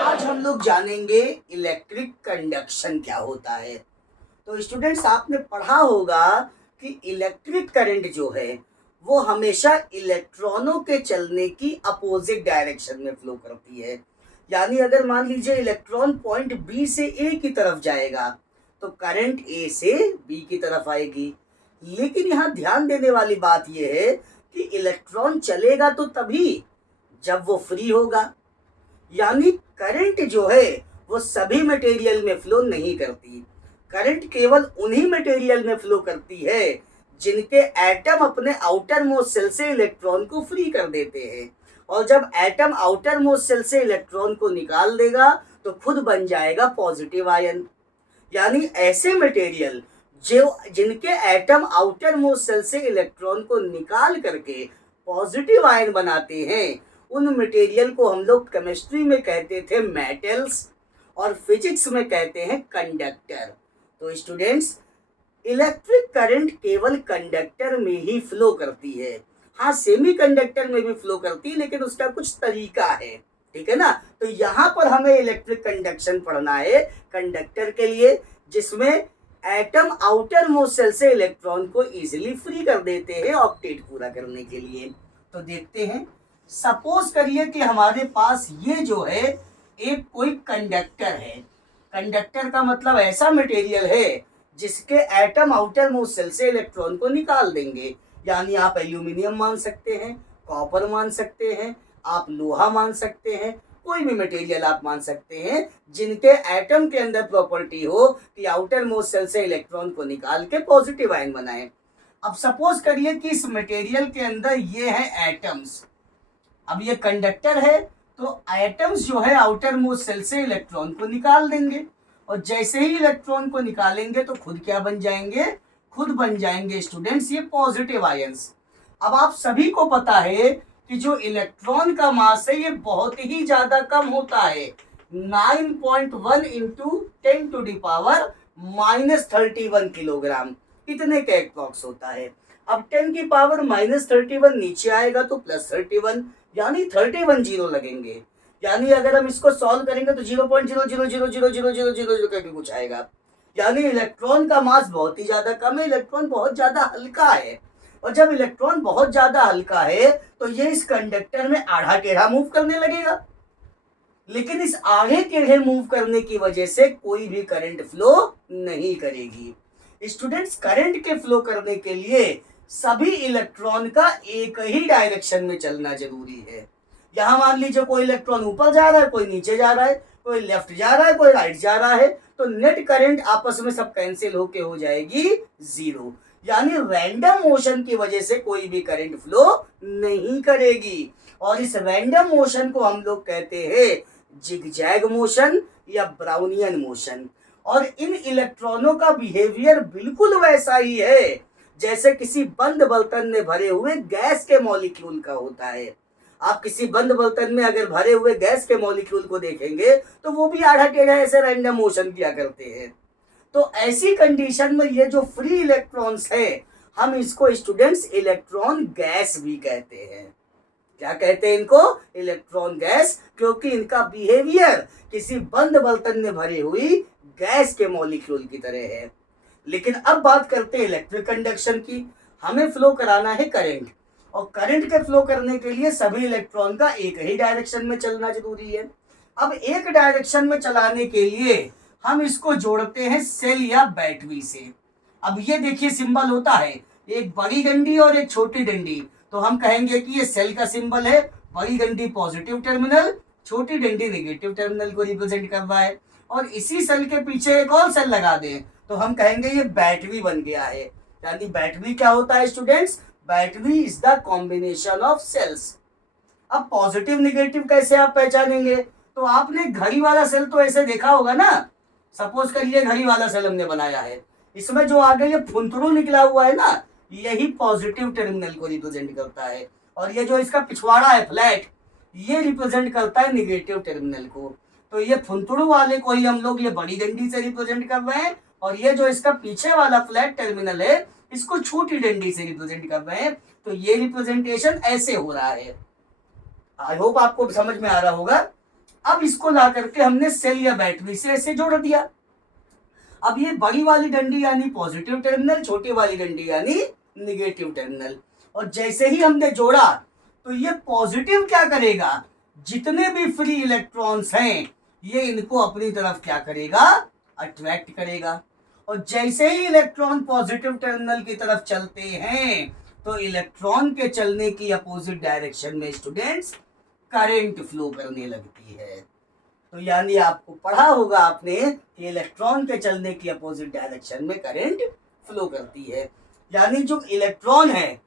आज हम लोग जानेंगे इलेक्ट्रिक कंडक्शन क्या होता है। तो स्टूडेंट्स, आपने पढ़ा होगा कि इलेक्ट्रिक करंट जो है वो हमेशा इलेक्ट्रॉनों के चलने की अपोजिट डायरेक्शन में फ्लो करती है। यानी अगर मान लीजिए इलेक्ट्रॉन पॉइंट बी से ए की तरफ जाएगा तो करंट ए से बी की तरफ आएगी। लेकिन यहाँ ध्यान देने वाली बात यह है कि इलेक्ट्रॉन चलेगा तो तभी जब वो फ्री होगा। यानी करंट जो है वो सभी मटेरियल में फ्लो नहीं करती। करंट केवल उन्हीं मटेरियल में फ्लो करती है जिनके एटम अपने आउटर मोस्ट सेल से इलेक्ट्रॉन को फ्री कर देते हैं। और जब एटम आउटर मोस्ट सेल से इलेक्ट्रॉन को निकाल देगा तो खुद बन जाएगा पॉजिटिव आयन। यानी ऐसे मटेरियल जो जिनके एटम आउटर मोस्ट सेल से इलेक्ट्रॉन को निकाल करके पॉजिटिव आयन बनाते हैं, उन मटेरियल को हम लोग केमिस्ट्री में कहते थे मेटल्स और फिजिक्स में कहते हैं कंडक्टर। तो स्टूडेंट्स, इलेक्ट्रिक करंट केवल कंडक्टर में ही फ्लो करती है। हाँ, सेमी कंडक्टर में भी फ्लो करती है, लेकिन उसका कुछ तरीका है, ठीक है ना। तो यहाँ पर हमें इलेक्ट्रिक कंडक्शन पढ़ना है कंडक्टर के लिए, जिसमें एटम आउटर मोस्ट सेल से इलेक्ट्रॉन को इजीली फ्री कर देते हैं ऑक्टेट पूरा करने के लिए। तो देखते हैं, सपोज करिए कि हमारे पास ये जो है एक कोई कंडक्टर है। कंडक्टर का मतलब ऐसा मटेरियल है जिसके एटम आउटर मोस्ट सेल से इलेक्ट्रॉन को निकाल देंगे। यानी आप एल्यूमिनियम मान सकते हैं, कॉपर मान सकते हैं, आप लोहा मान सकते हैं, कोई भी मटेरियल आप मान सकते हैं जिनके एटम के अंदर प्रॉपर्टी हो कि आउटर मोस्ट सेल से इलेक्ट्रॉन को निकाल के पॉजिटिव आयन बनाए। अब सपोज करिए कि इस मटेरियल के अंदर ये है एटम्स। अब ये कंडक्टर है तो एटम्स जो है आउटर मोस्ट सेल से इलेक्ट्रॉन को निकाल देंगे, और जैसे ही इलेक्ट्रॉन को निकालेंगे तो खुद क्या बन जाएंगे? खुद बन जाएंगे स्टूडेंट्स ये पॉजिटिव आयंस। अब आप सभी को पता है कि जो इलेक्ट्रॉन का मास है ये बहुत ही ज्यादा कम होता है, 9.1 इंटू 10⁻⁻31 किलोग्राम, इतने का एप्रॉक्स होता है। अब 10 की पावर -31 नीचे आएगा तो +31, यानी 31 जीरो लगेंगे। यानी अगर हम इसको सॉल्व करेंगे तो 0.00000000 करके कुछ आएगा। यानी इलेक्ट्रॉन का मास बहुत ही ज्यादा कम है, इलेक्ट्रॉन बहुत ज्यादा हल्का है। और जब इलेक्ट्रॉन बहुत ज्यादा हल्का है तो ये इस कंडक्टर में आधा टेढ़ा मूव करने लगेगा। लेकिन इस आधे टेढ़े मूव करने की वजह से कोई भी करंट फ्लो नहीं करेगी। स्टूडेंट्स, करंट के फ्लो करने के लिए सभी इलेक्ट्रॉन का एक ही डायरेक्शन में चलना जरूरी है। यहाँ मान लीजिए कोई इलेक्ट्रॉन ऊपर जा रहा है, कोई नीचे जा रहा है, कोई लेफ्ट जा रहा है, कोई राइट जा रहा है, तो नेट करंट आपस में सब कैंसिल होके हो जाएगी जीरो। यानी रैंडम मोशन की वजह से कोई भी करंट फ्लो नहीं करेगी। और इस रैंडम मोशन को हम लोग कहते हैं जिगजैग मोशन या ब्राउनियन मोशन। और इन इलेक्ट्रॉनों का बिहेवियर बिल्कुल वैसा ही है जैसे किसी बंद बर्तन में भरे हुए गैस के मॉलिक्यूल का होता है। आप किसी बंद बर्तन में अगर भरे हुए गैस के मॉलिक्यूल को देखेंगे तो वो भी आधा टेढ़ा ऐसे रैंडम मोशन किया करते हैं। तो ऐसी कंडीशन में ये जो फ्री इलेक्ट्रॉन्स है, हम इसको स्टूडेंट्स इलेक्ट्रॉन गैस भी कहते हैं। क्या कहते हैं इनको? इलेक्ट्रॉन गैस, क्योंकि इनका बिहेवियर किसी बंद बर्तन में भरी हुई गैस के मॉलिक्यूल की तरह है। लेकिन अब बात करते हैं इलेक्ट्रिक कंडक्शन की। हमें फ्लो कराना है करंट, और करंट के फ्लो करने के लिए सभी इलेक्ट्रॉन का एक ही डायरेक्शन में चलना जरूरी है। अब एक डायरेक्शन में चलाने के लिए हम इसको जोड़ते हैं सेल या बैटरी से। अब ये देखिए सिंबल होता है, एक बड़ी डंडी और एक छोटी डंडी। तो हम कहेंगे कि ये सेल का सिंबल है, बड़ी डंडी पॉजिटिव टर्मिनल, छोटी डंडी नेगेटिव टर्मिनल को रिप्रेजेंट कर रहा है। और इसी सेल के पीछे एक और सेल लगा दें तो हम कहेंगे ये बैटरी बन गया है। यानी बैटरी क्या होता है students? Battery is the combination of cells. अब पॉजिटिव निगेटिव कैसे आप पहचानेंगे? तो आपने घड़ी वाला सेल तो ऐसे देखा होगा ना। सपोज करिए घड़ी वाला सेल हमने बनाया है, इसमें जो आगे ये फुंतरू निकला हुआ है ना, यही पॉजिटिव टर्मिनल को रिप्रेजेंट करता है। और ये जो इसका पिछवाड़ा है फ्लैट, ये रिप्रेजेंट करता है निगेटिव टर्मिनल को। तो ये फुंतरू वाले को ही हम लोग ये बड़ी डंडी से रिप्रेजेंट कर रहे हैं, और ये जो इसका पीछे वाला फ्लैट टर्मिनल है इसको छोटी डंडी से रिप्रेजेंट कर रहे हैं। तो ये रिप्रेजेंटेशन ऐसे हो रहा है। आई होप आपको समझ में आ रहा होगा। अब इसको ला करके हमने सेल या बैटरी से ऐसे जोड़ दिया। अब ये बड़ी वाली डंडी यानी पॉजिटिव टर्मिनल, छोटी वाली डंडी यानी निगेटिव टर्मिनल। और जैसे ही हमने जोड़ा तो ये पॉजिटिव क्या करेगा, जितने भी फ्री इलेक्ट्रॉन्स हैं ये इनको अपनी तरफ क्या करेगा, अट्रैक्ट करेगा। और जैसे ही इलेक्ट्रॉन पॉजिटिव टर्मिनल की तरफ चलते हैं तो इलेक्ट्रॉन के चलने की अपोजिट डायरेक्शन में स्टूडेंट्स करंट फ्लो करने लगती है। तो यानी आपको पढ़ा होगा आपने कि इलेक्ट्रॉन के चलने की अपोजिट डायरेक्शन में करंट फ्लो करती है। यानी जो इलेक्ट्रॉन है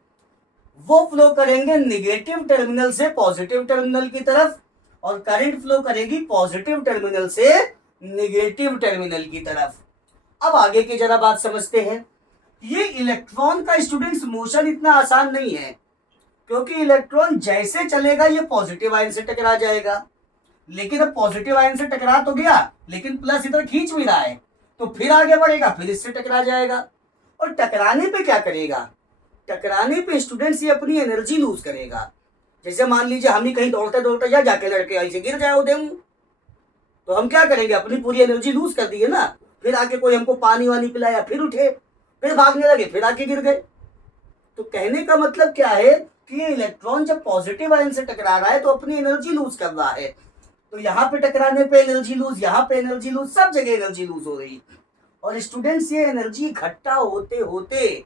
वो फ्लो करेंगे निगेटिव टर्मिनल से पॉजिटिव टर्मिनल की तरफ, और करंट फ्लो करेगी पॉजिटिव टर्मिनल से निगेटिव टर्मिनल की तरफ। अब आगे की जरा बात समझते हैं। ये इलेक्ट्रॉन का स्टूडेंट्स मोशन इतना आसान नहीं है, क्योंकि इलेक्ट्रॉन जैसे चलेगा ये पॉजिटिव आयन से टकरा जाएगा। लेकिन अब पॉजिटिव आयन से टकरा तो गया, लेकिन प्लस इधर खींच भी रहा है, तो फिर आगे बढ़ेगा, फिर इससे टकरा जाएगा। और टकराने पे क्या करेगा, टकराने पे स्टूडेंट्स ये अपनी एनर्जी लूज करेगा। जैसे मान लीजिए हम ही कहीं दौड़ते दौड़ते या जाके लड़के ऐसे गिर जाए उधर, तो हम क्या करेंगे, अपनी पूरी एनर्जी लूज कर दिए ना। फिर आके कोई हमको पानी वानी पिलाया, फिर उठे, फिर भागने लगे, फिर आके गिर गए। तो कहने का मतलब क्या है कि ये इलेक्ट्रॉन जब पॉजिटिव आयन से टकरा रहा है तो अपनी एनर्जी लूज कर रहा है। तो यहाँ पे टकराने पे एनर्जी लूज, यहाँ पे एनर्जी लूज, सब जगह एनर्जी लूज हो रही। और स्टूडेंट्स ये एनर्जी इकट्ठा होते होते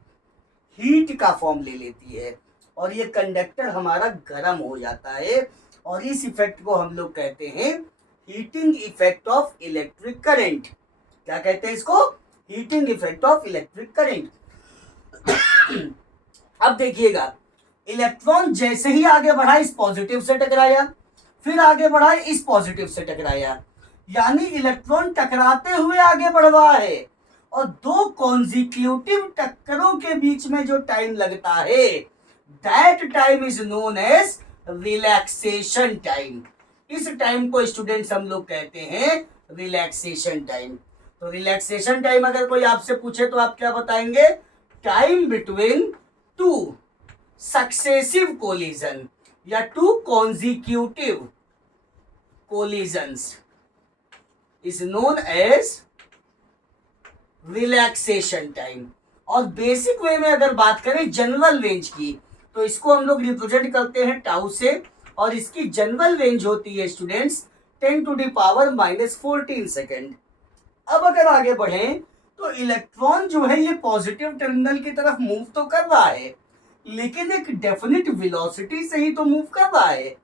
हीट का फॉर्म ले लेती है और ये कंडक्टर हमारा गर्म हो जाता है। और इस इफेक्ट को हम लोग कहते हैं heating effect of electric current. क्या कहते हैं इसको, heating effect of electric current. अब देखिएगा, इलेक्ट्रॉन जैसे ही आगे बढ़ा इस पॉजिटिव से टकराया, फिर आगे बढ़ा इस पॉजिटिव से टकराया, यानी इलेक्ट्रॉन टकराते हुए आगे बढ़ रहा है। और दो कॉन्जिक्यूटिव टक्करों के बीच में जो टाइम लगता है that time is known as relaxation time. इस टाइम को स्टूडेंट्स हम लोग कहते हैं रिलैक्सेशन टाइम। तो रिलैक्सेशन टाइम अगर कोई आपसे पूछे तो आप क्या बताएंगे, time between two successive collision या two consecutive collisions is known as relaxation time. और बेसिक वे में अगर बात करें जनरल रेंज की, तो इसको हम लोग रिप्रेजेंट करते हैं टाउ से, और इसकी जनरल रेंज होती है स्टूडेंट्स 10⁻⁻14 सेकेंड। अब अगर आगे बढ़ें तो इलेक्ट्रॉन जो है ये पॉजिटिव टर्मिनल की तरफ मूव तो कर रहा है, लेकिन एक डेफिनेट वेलोसिटी से ही तो मूव कर रहा है।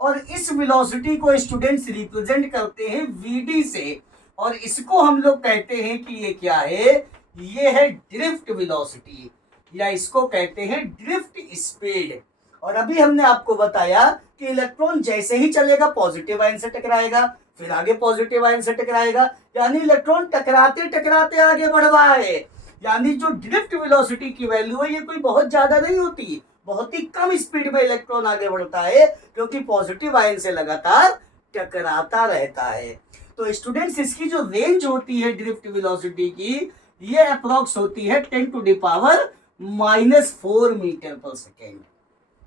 और इस वेलोसिटी को स्टूडेंट्स रिप्रेजेंट करते हैं वीडी से, और इसको हम लोग कहते हैं कि ये क्या है, ये है ड्रिफ्ट वेलोसिटी, या इसको कहते हैं ड्रिफ्ट स्पीड। और अभी हमने आपको बताया कि इलेक्ट्रॉन जैसे ही चलेगा पॉजिटिव आयन से टकराएगा, फिर आगे पॉजिटिव आयन से टकराएगा, यानी इलेक्ट्रॉन टकराते टकराते आगे बढ़ रहा है। यानी जो ड्रिफ्ट वेलोसिटी की वैल्यू है ये कोई बहुत ज्यादा नहीं होती, बहुत ही कम स्पीड में इलेक्ट्रॉन आगे बढ़ता है, क्योंकि पॉजिटिव आयन से लगातार टकराता रहता है। तो स्टूडेंट्स इसकी जो रेंज होती है ड्रिफ्ट वेलोसिटी की, ये अप्रोक्स होती है 10⁻⁻⁴ मीटर पर सेकेंड।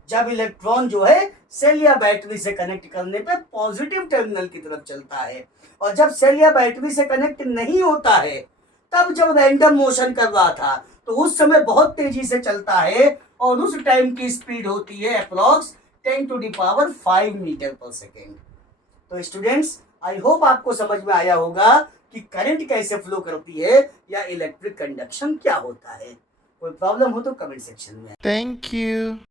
जब इलेक्ट्रॉन जो है सेल या बैटरी से कनेक्ट करने पे पॉजिटिव टर्मिनल की तरफ चलता है, और जब सेल या बैटरी से कनेक्ट नहीं होता है, तब जब रैंडम मोशन कर रहा था तो उस समय बहुत तेजी से चलता है, और उस टाइम की स्पीड होती है अप्रोक्स 10⁵ मीटर पर सेकेंड। तो स्टूडेंट्स आई होप आपको समझ में आया होगा कि करंट कैसे फ्लो करती है या इलेक्ट्रिक कंडक्शन क्या होता है। कोई प्रॉब्लम हो तो कमेंट सेक्शन में। Thank you.